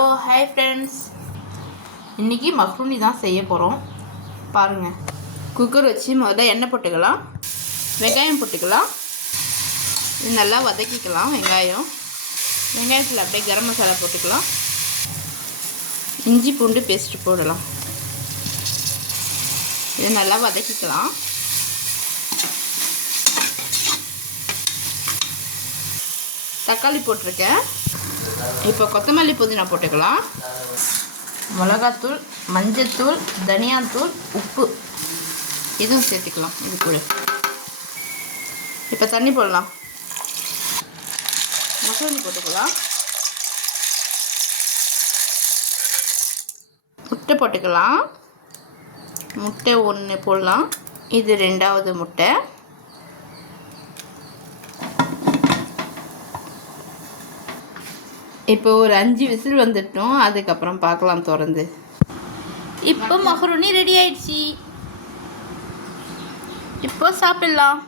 Hi friends, இன்றைக்கி macaroni தான் செய்ய போகிறோம். பாருங்கள், குக்கர் வச்சு முதல்ல எண்ணெய் போட்டுக்கலாம், வெங்காயம் போட்டுக்கலாம். இது நல்லா வதக்கிக்கலாம். வெங்காயத்தில் அப்படியே கரம் மசாலா போட்டுக்கலாம். இஞ்சி பூண்டு பேஸ்ட்டு போடலாம். இது நல்லா வதக்கிக்கலாம். தக்காளி போட்டிருக்கேன். இப்போ கொத்தமல்லி புதினா போட்டுக்கலாம். மிளகாத்தூள், மஞ்சத்தூள், தனியாத்தூள், உப்பு இதுவும் சேர்த்துக்கலாம். இது கூட இப்போ தண்ணி போடலாம். மசாலா போட்டுக்கலாம். முட்டை போட்டுக்கலாம். முட்டை 1 போடலாம். இது 2வது முட்டை. இப்போ ஒரு 5 விசில் வந்துட்டோம். அதுக்கப்புறம் பார்க்கலாம் திறந்து. இப்போ மக்ரூனி ரெடி ஆயிடுச்சு. இப்போ சாப்பிடலாம்.